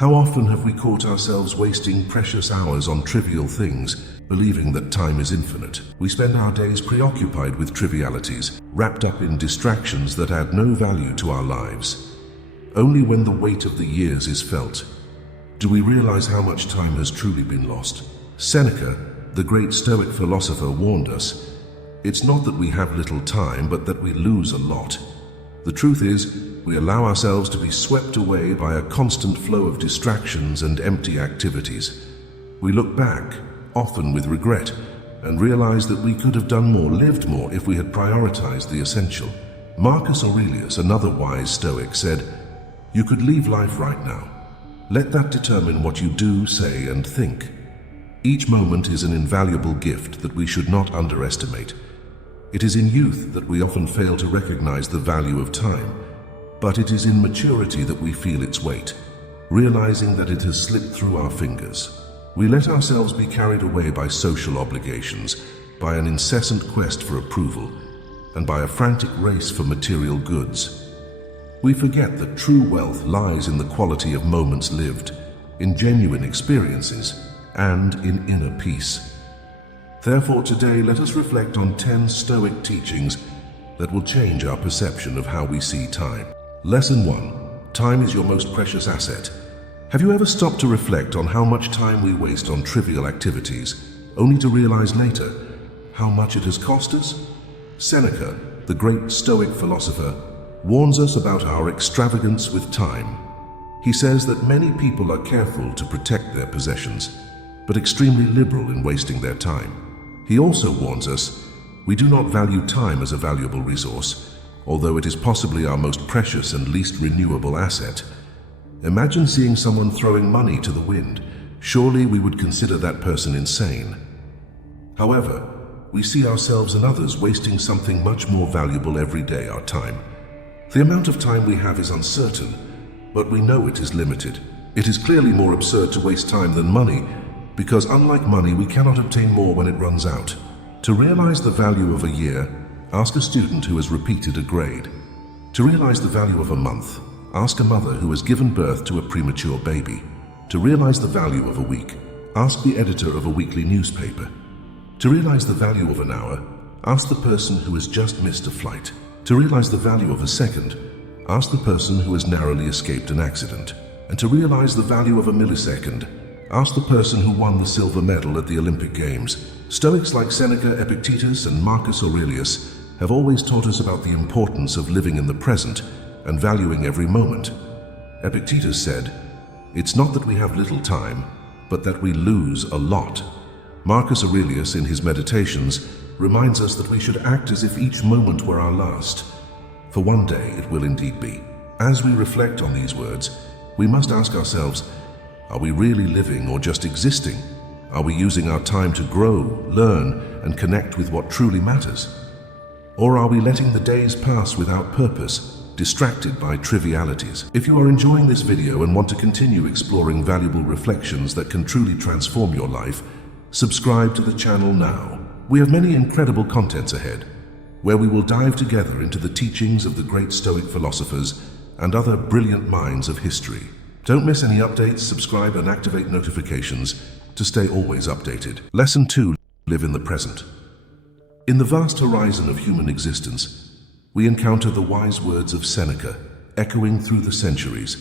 How often have we caught ourselves wasting precious hours on trivial things, believing that time is infinite? We spend our days preoccupied with trivialities, wrapped up in distractions that add no value to our lives. Only when the weight of the years is felt do we realize how much time has truly been lost. Seneca, the great Stoic philosopher, warned us, it's not that we have little time, but that we lose a lot. The truth is, we allow ourselves to be swept away by a constant flow of distractions and empty activities. We look back, often with regret, and realize that we could have done more, lived more, if we had prioritized the essential. Marcus Aurelius, another wise Stoic, said, "You could leave life right now. Let that determine what you do, say, and think." Each moment is an invaluable gift that we should not underestimate. It is in youth that we often fail to recognize the value of time, but it is in maturity that we feel its weight, realizing that it has slipped through our fingers. We let ourselves be carried away by social obligations, by an incessant quest for approval, and by a frantic race for material goods. We forget that true wealth lies in the quality of moments lived, in genuine experiences, and in inner peace. Therefore, today, let us reflect on 10 Stoic teachings that will change our perception of how we see time. Lesson 1. Time is your most precious asset. Have you ever stopped to reflect on how much time we waste on trivial activities, only to realize later how much it has cost us? Seneca, the great Stoic philosopher, warns us about our extravagance with time. He says that many people are careful to protect their possessions, but extremely liberal in wasting their time. He also warns us, we do not value time as a valuable resource, although it is possibly our most precious and least renewable asset. Imagine seeing someone throwing money to the wind. Surely we would consider that person insane. However, we see ourselves and others wasting something much more valuable every day, our time. The amount of time we have is uncertain, but we know it is limited. It is clearly more absurd to waste time than money, because unlike money, we cannot obtain more when it runs out. To realize the value of a year, ask a student who has repeated a grade. To realize the value of a month, ask a mother who has given birth to a premature baby. To realize the value of a week, ask the editor of a weekly newspaper. To realize the value of an hour, ask the person who has just missed a flight. To realize the value of a second, ask the person who has narrowly escaped an accident. And to realize the value of a millisecond, ask the person who won the silver medal at the Olympic Games. Stoics like Seneca, Epictetus, and Marcus Aurelius have always taught us about the importance of living in the present and valuing every moment. Epictetus said, "It's not that we have little time, but that we lose a lot." Marcus Aurelius, in his Meditations, reminds us that we should act as if each moment were our last, for one day it will indeed be. As we reflect on these words, we must ask ourselves, are we really living or just existing? Are we using our time to grow, learn, and connect with what truly matters? Or are we letting the days pass without purpose, distracted by trivialities? If you are enjoying this video and want to continue exploring valuable reflections that can truly transform your life, subscribe to the channel now. We have many incredible contents ahead, where we will dive together into the teachings of the great Stoic philosophers and other brilliant minds of history. Don't miss any updates, subscribe and activate notifications to stay always updated. Lesson 2. Live in the present. In the vast horizon of human existence, we encounter the wise words of Seneca, echoing through the centuries,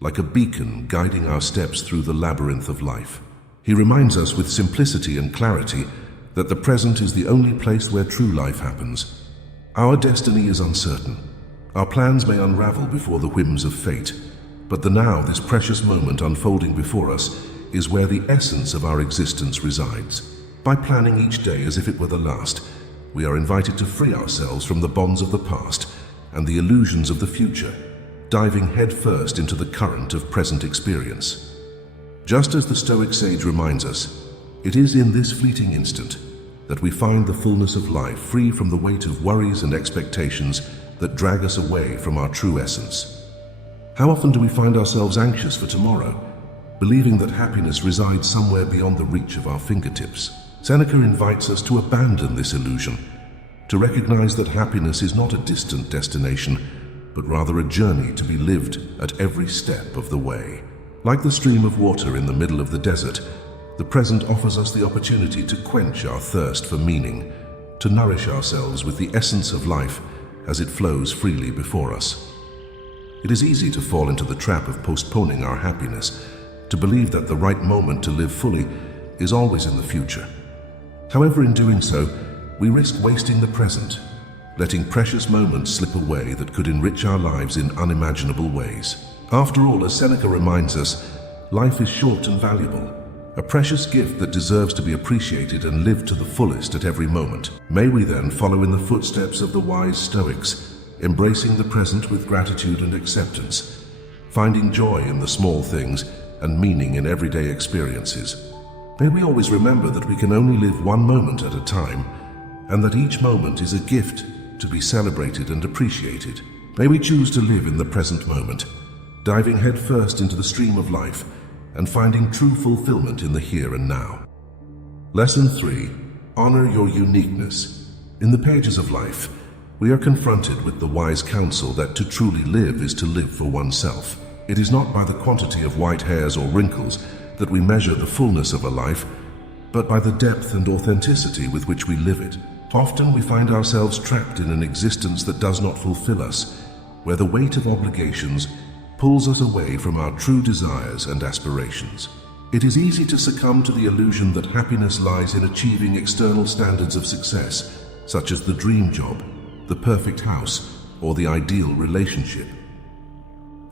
like a beacon guiding our steps through the labyrinth of life. He reminds us with simplicity and clarity that the present is the only place where true life happens. Our destiny is uncertain. Our plans may unravel before the whims of fate, but the now, this precious moment unfolding before us, is where the essence of our existence resides. By planning each day as if it were the last, we are invited to free ourselves from the bonds of the past and the illusions of the future, diving headfirst into the current of present experience. Just as the Stoic sage reminds us, it is in this fleeting instant that we find the fullness of life, free from the weight of worries and expectations that drag us away from our true essence. How often do we find ourselves anxious for tomorrow, believing that happiness resides somewhere beyond the reach of our fingertips? Seneca invites us to abandon this illusion, to recognize that happiness is not a distant destination, but rather a journey to be lived at every step of the way. Like the stream of water in the middle of the desert, the present offers us the opportunity to quench our thirst for meaning, to nourish ourselves with the essence of life as it flows freely before us. It is easy to fall into the trap of postponing our happiness, to believe that the right moment to live fully is always in the future. However, in doing so, we risk wasting the present, letting precious moments slip away that could enrich our lives in unimaginable ways. After all, as Seneca reminds us, life is short and valuable, a precious gift that deserves to be appreciated and lived to the fullest at every moment. May we then follow in the footsteps of the wise Stoics, embracing the present with gratitude and acceptance, finding joy in the small things and meaning in everyday experiences. May we always remember that we can only live one moment at a time, and that each moment is a gift to be celebrated and appreciated. May we choose to live in the present moment, diving headfirst into the stream of life and finding true fulfillment in the here and now. Lesson 3. Honor your uniqueness. In the pages of life, we are confronted with the wise counsel that to truly live is to live for oneself. It is not by the quantity of white hairs or wrinkles that we measure the fullness of a life, but by the depth and authenticity with which we live it. Often we find ourselves trapped in an existence that does not fulfill us, where the weight of obligations pulls us away from our true desires and aspirations. It is easy to succumb to the illusion that happiness lies in achieving external standards of success, such as the dream job, the perfect house, or the ideal relationship.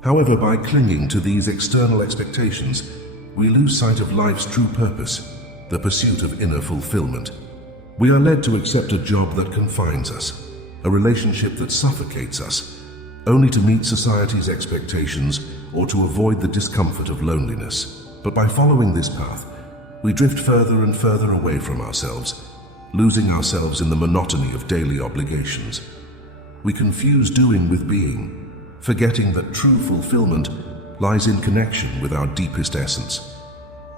However, by clinging to these external expectations, we lose sight of life's true purpose, the pursuit of inner fulfillment. We are led to accept a job that confines us, a relationship that suffocates us, only to meet society's expectations or to avoid the discomfort of loneliness. But by following this path, we drift further and further away from ourselves, losing ourselves in the monotony of daily obligations. We confuse doing with being, forgetting that true fulfillment lies in connection with our deepest essence.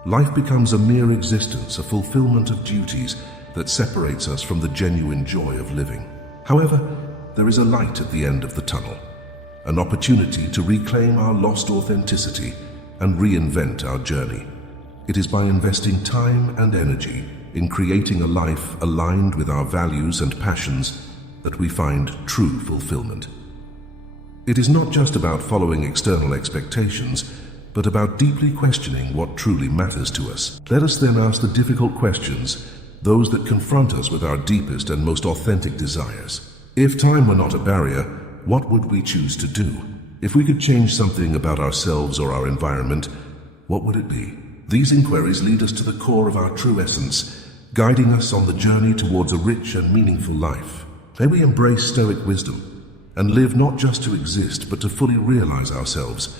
Life becomes a mere existence, a fulfillment of duties that separates us from the genuine joy of living. However, there is a light at the end of the tunnel, an opportunity to reclaim our lost authenticity and reinvent our journey. It is by investing time and energy in creating a life aligned with our values and passions that we find true fulfillment. It is not just about following external expectations, but about deeply questioning what truly matters to us. Let us then ask the difficult questions, those that confront us with our deepest and most authentic desires. If time were not a barrier, what would we choose to do? If we could change something about ourselves or our environment, what would it be? These inquiries lead us to the core of our true essence, guiding us on the journey towards a rich and meaningful life. May we embrace Stoic wisdom and live not just to exist, but to fully realize ourselves,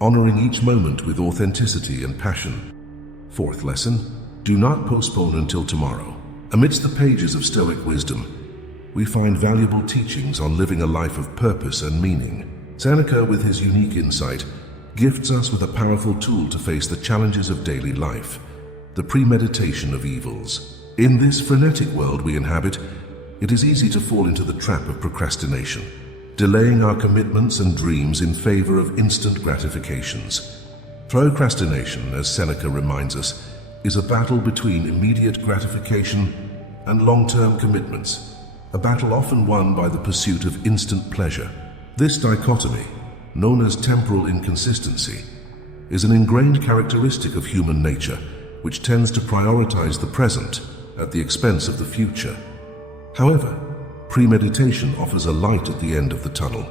honoring each moment with authenticity and passion. Fourth lesson, do not postpone until tomorrow. Amidst the pages of Stoic wisdom, we find valuable teachings on living a life of purpose and meaning. Seneca, with his unique insight, gifts us with a powerful tool to face the challenges of daily life, the premeditation of evils. In this frenetic world we inhabit, it is easy to fall into the trap of procrastination, delaying our commitments and dreams in favor of instant gratifications. Procrastination, as Seneca reminds us, is a battle between immediate gratification and long-term commitments, a battle often won by the pursuit of instant pleasure. This dichotomy, known as temporal inconsistency, is an ingrained characteristic of human nature, which tends to prioritize the present at the expense of the future. However, premeditation offers a light at the end of the tunnel,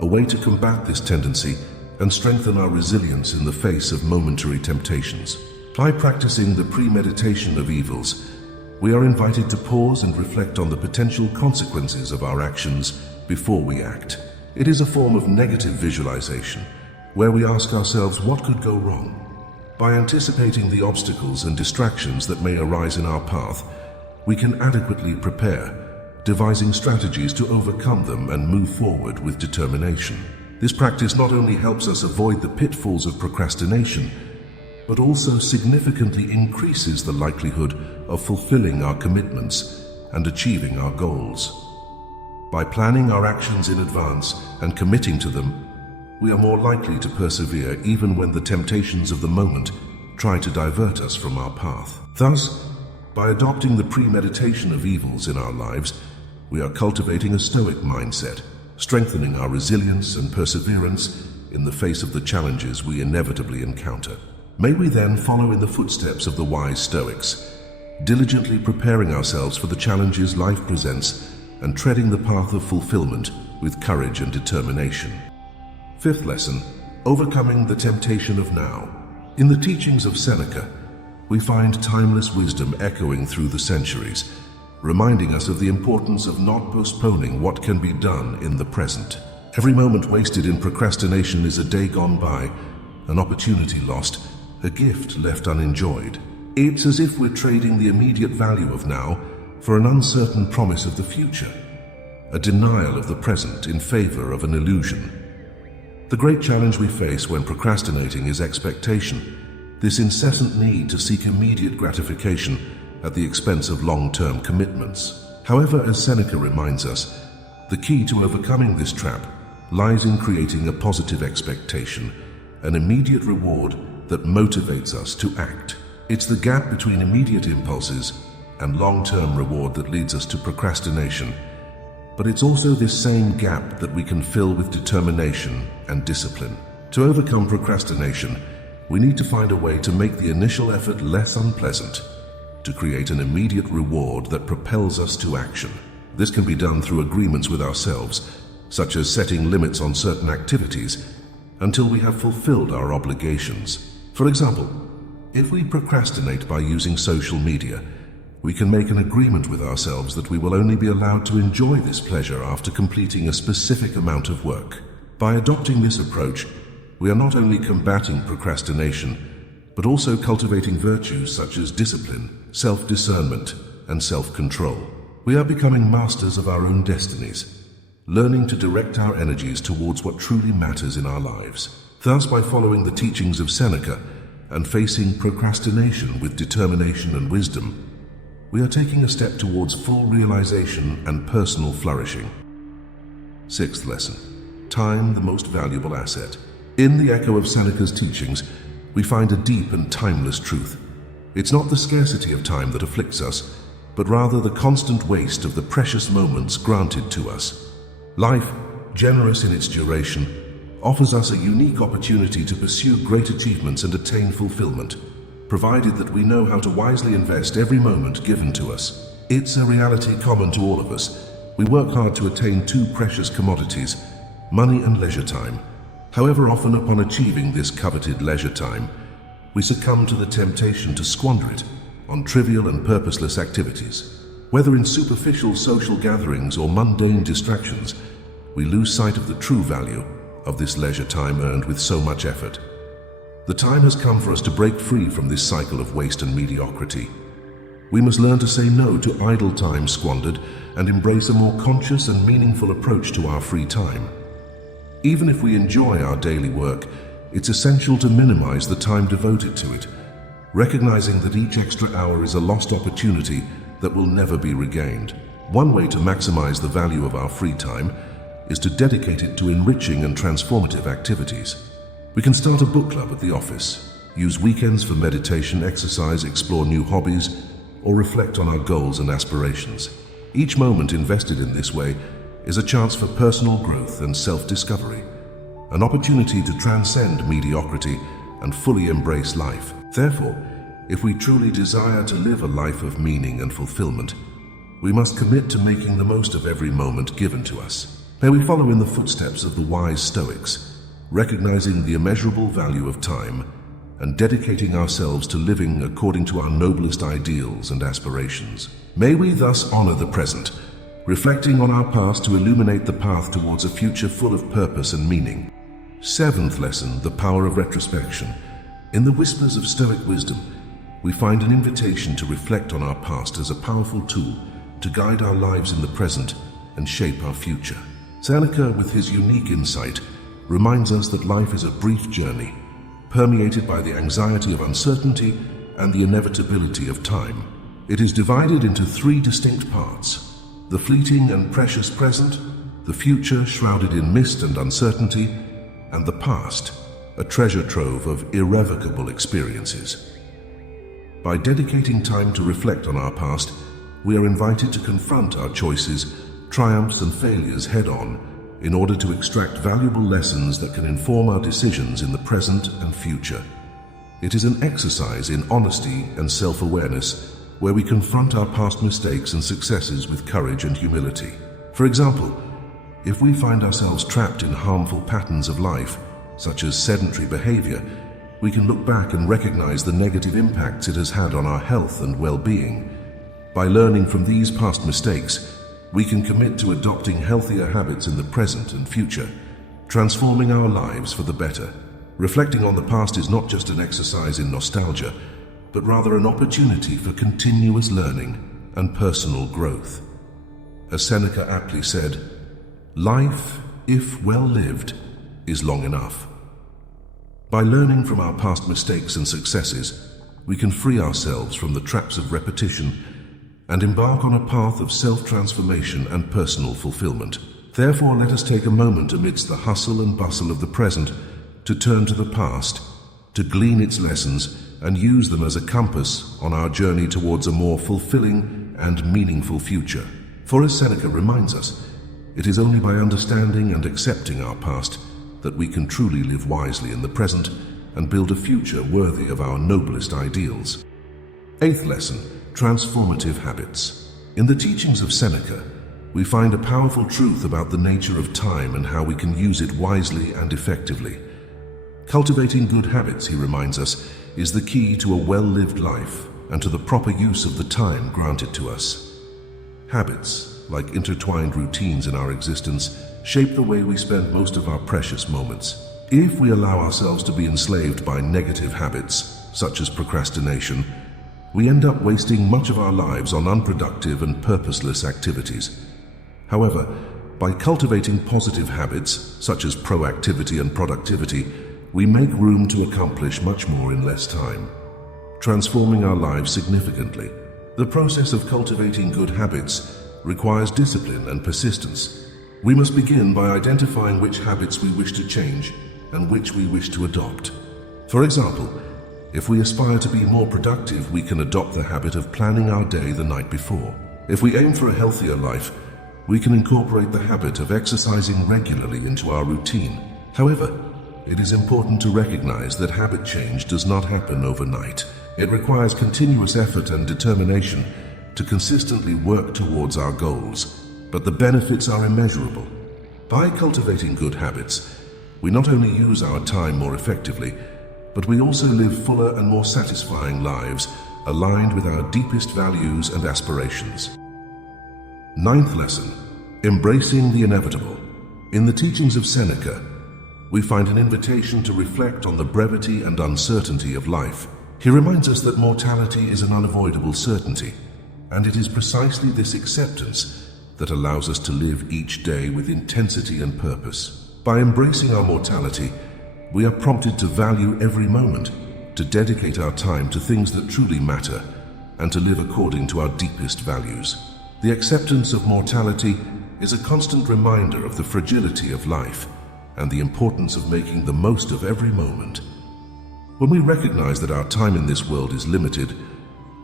a way to combat this tendency and strengthen our resilience in the face of momentary temptations. By practicing the premeditation of evils, we are invited to pause and reflect on the potential consequences of our actions before we act. It is a form of negative visualization, where we ask ourselves what could go wrong. By anticipating the obstacles and distractions that may arise in our path, we can adequately prepare, devising strategies to overcome them and move forward with determination. This practice not only helps us avoid the pitfalls of procrastination, but also significantly increases the likelihood of fulfilling our commitments and achieving our goals. By planning our actions in advance and committing to them, we are more likely to persevere even when the temptations of the moment try to divert us from our path. Thus, by adopting the premeditation of evils in our lives, we are cultivating a Stoic mindset, strengthening our resilience and perseverance in the face of the challenges we inevitably encounter. May we then follow in the footsteps of the wise Stoics, diligently preparing ourselves for the challenges life presents and treading the path of fulfillment with courage and determination. Fifth lesson, overcoming the temptation of now. In the teachings of Seneca, we find timeless wisdom echoing through the centuries, reminding us of the importance of not postponing what can be done in the present. Every moment wasted in procrastination is a day gone by, an opportunity lost, a gift left unenjoyed. It's as if we're trading the immediate value of now for an uncertain promise of the future, a denial of the present in favor of an illusion. The great challenge we face when procrastinating is expectation, this incessant need to seek immediate gratification at the expense of long-term commitments. However, as Seneca reminds us, the key to overcoming this trap lies in creating a positive expectation, an immediate reward that motivates us to act. It's the gap between immediate impulses and long-term reward that leads us to procrastination. But it's also this same gap that we can fill with determination and discipline. To overcome procrastination, we need to find a way to make the initial effort less unpleasant, to create an immediate reward that propels us to action. This can be done through agreements with ourselves, such as setting limits on certain activities until we have fulfilled our obligations. For example, if we procrastinate by using social media, we can make an agreement with ourselves that we will only be allowed to enjoy this pleasure after completing a specific amount of work. By adopting this approach, we are not only combating procrastination, but also cultivating virtues such as discipline, self-discernment, and self-control. We are becoming masters of our own destinies, learning to direct our energies towards what truly matters in our lives. Thus, by following the teachings of Seneca and facing procrastination with determination and wisdom, we are taking a step towards full realization and personal flourishing. Sixth lesson, time the most valuable asset. In the echo of Seneca's teachings, we find a deep and timeless truth. It's not the scarcity of time that afflicts us, but rather the constant waste of the precious moments granted to us. Life, generous in its duration, offers us a unique opportunity to pursue great achievements and attain fulfillment, provided that we know how to wisely invest every moment given to us. It's a reality common to all of us. We work hard to attain two precious commodities, money and leisure time. However, often upon achieving this coveted leisure time, we succumb to the temptation to squander it on trivial and purposeless activities. Whether in superficial social gatherings or mundane distractions, we lose sight of the true value of this leisure time earned with so much effort. The time has come for us to break free from this cycle of waste and mediocrity. We must learn to say no to idle time squandered and embrace a more conscious and meaningful approach to our free time. Even if we enjoy our daily work, it's essential to minimize the time devoted to it, recognizing that each extra hour is a lost opportunity that will never be regained. One way to maximize the value of our free time is to dedicate it to enriching and transformative activities. We can start a book club at the office, use weekends for meditation, exercise, explore new hobbies, or reflect on our goals and aspirations. Each moment invested in this way is a chance for personal growth and self-discovery, an opportunity to transcend mediocrity and fully embrace life. Therefore, if we truly desire to live a life of meaning and fulfillment, we must commit to making the most of every moment given to us. May we follow in the footsteps of the wise Stoics, recognizing the immeasurable value of time and dedicating ourselves to living according to our noblest ideals and aspirations. May we thus honor the present, reflecting on our past to illuminate the path towards a future full of purpose and meaning. Seventh lesson, the power of retrospection. In the whispers of Stoic wisdom, we find an invitation to reflect on our past as a powerful tool to guide our lives in the present and shape our future. Seneca, with his unique insight, reminds us that life is a brief journey, permeated by the anxiety of uncertainty and the inevitability of time. It is divided into three distinct parts: the fleeting and precious present, the future shrouded in mist and uncertainty, and the past, a treasure trove of irrevocable experiences. By dedicating time to reflect on our past, we are invited to confront our choices, triumphs and failures head-on in order to extract valuable lessons that can inform our decisions in the present and future. It is an exercise in honesty and self-awareness where we confront our past mistakes and successes with courage and humility. For example, if we find ourselves trapped in harmful patterns of life, such as sedentary behavior, we can look back and recognize the negative impacts it has had on our health and well-being. By learning from these past mistakes, we can commit to adopting healthier habits in the present and future, transforming our lives for the better. Reflecting on the past is not just an exercise in nostalgia, but rather an opportunity for continuous learning and personal growth. As Seneca aptly said, "Life, if well lived, is long enough." By learning from our past mistakes and successes, we can free ourselves from the traps of repetition and embark on a path of self-transformation and personal fulfillment. Therefore, let us take a moment amidst the hustle and bustle of the present to turn to the past, to glean its lessons and use them as a compass on our journey towards a more fulfilling and meaningful future. For as Seneca reminds us, it is only by understanding and accepting our past that we can truly live wisely in the present and build a future worthy of our noblest ideals. Eighth lesson, transformative habits. In the teachings of Seneca, we find a powerful truth about the nature of time and how we can use it wisely and effectively. Cultivating good habits, he reminds us, is the key to a well-lived life and to the proper use of the time granted to us. Habits, like intertwined routines in our existence, shape the way we spend most of our precious moments. If we allow ourselves to be enslaved by negative habits, such as procrastination, we end up wasting much of our lives on unproductive and purposeless activities. However, by cultivating positive habits, such as proactivity and productivity, we make room to accomplish much more in less time, transforming our lives significantly. The process of cultivating good habits requires discipline and persistence. We must begin by identifying which habits we wish to change and which we wish to adopt. For example, if we aspire to be more productive, we can adopt the habit of planning our day the night before. If we aim for a healthier life, we can incorporate the habit of exercising regularly into our routine. However, it is important to recognize that habit change does not happen overnight. It requires continuous effort and determination to consistently work towards our goals, but the benefits are immeasurable. By cultivating good habits, we not only use our time more effectively, but we also live fuller and more satisfying lives aligned with our deepest values and aspirations. Ninth lesson, embracing the inevitable. In the teachings of Seneca, we find an invitation to reflect on the brevity and uncertainty of life. He reminds us that mortality is an unavoidable certainty, and it is precisely this acceptance that allows us to live each day with intensity and purpose. By embracing our mortality, we are prompted to value every moment, to dedicate our time to things that truly matter, and to live according to our deepest values. The acceptance of mortality is a constant reminder of the fragility of life and the importance of making the most of every moment. When we recognize that our time in this world is limited,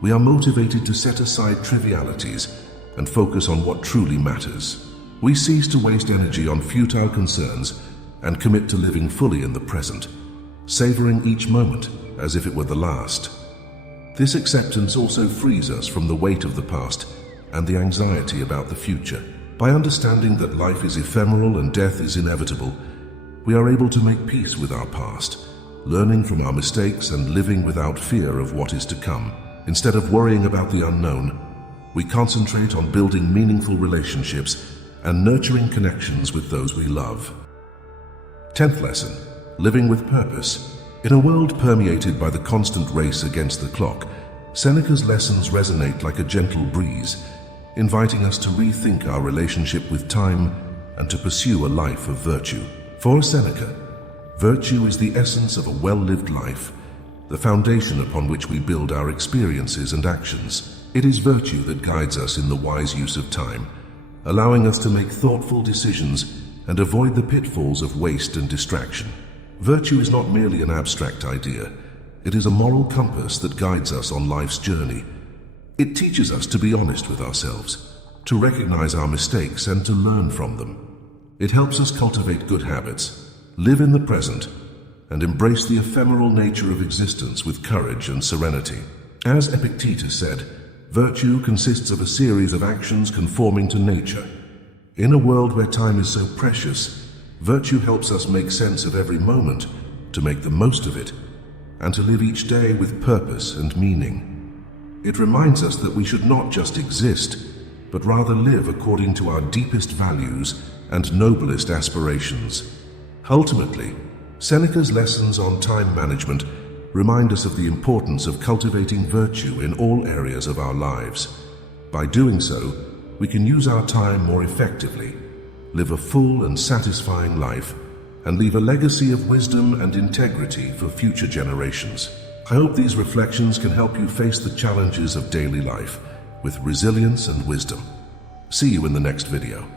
we are motivated to set aside trivialities and focus on what truly matters. We cease to waste energy on futile concerns and commit to living fully in the present, savoring each moment as if it were the last. This acceptance also frees us from the weight of the past and the anxiety about the future. By understanding that life is ephemeral and death is inevitable, we are able to make peace with our past, learning from our mistakes and living without fear of what is to come. Instead of worrying about the unknown, we concentrate on building meaningful relationships and nurturing connections with those we love. 10th lesson, living with purpose. In a world permeated by the constant race against the clock, Seneca's lessons resonate like a gentle breeze, inviting us to rethink our relationship with time and to pursue a life of virtue. For Seneca, virtue is the essence of a well-lived life, the foundation upon which we build our experiences and actions. It is virtue that guides us in the wise use of time, allowing us to make thoughtful decisions and avoid the pitfalls of waste and distraction. Virtue is not merely an abstract idea. It is a moral compass that guides us on life's journey. It teaches us to be honest with ourselves, to recognize our mistakes and to learn from them. It helps us cultivate good habits, live in the present, and embrace the ephemeral nature of existence with courage and serenity. As Epictetus said, virtue consists of a series of actions conforming to nature. In a world where time is so precious, virtue helps us make sense of every moment, to make the most of it, and to live each day with purpose and meaning. It reminds us that we should not just exist, but rather live according to our deepest values and noblest aspirations. Ultimately, Seneca's lessons on time management remind us of the importance of cultivating virtue in all areas of our lives. By doing so, we can use our time more effectively, live a full and satisfying life, and leave a legacy of wisdom and integrity for future generations. I hope these reflections can help you face the challenges of daily life with resilience and wisdom. See you in the next video.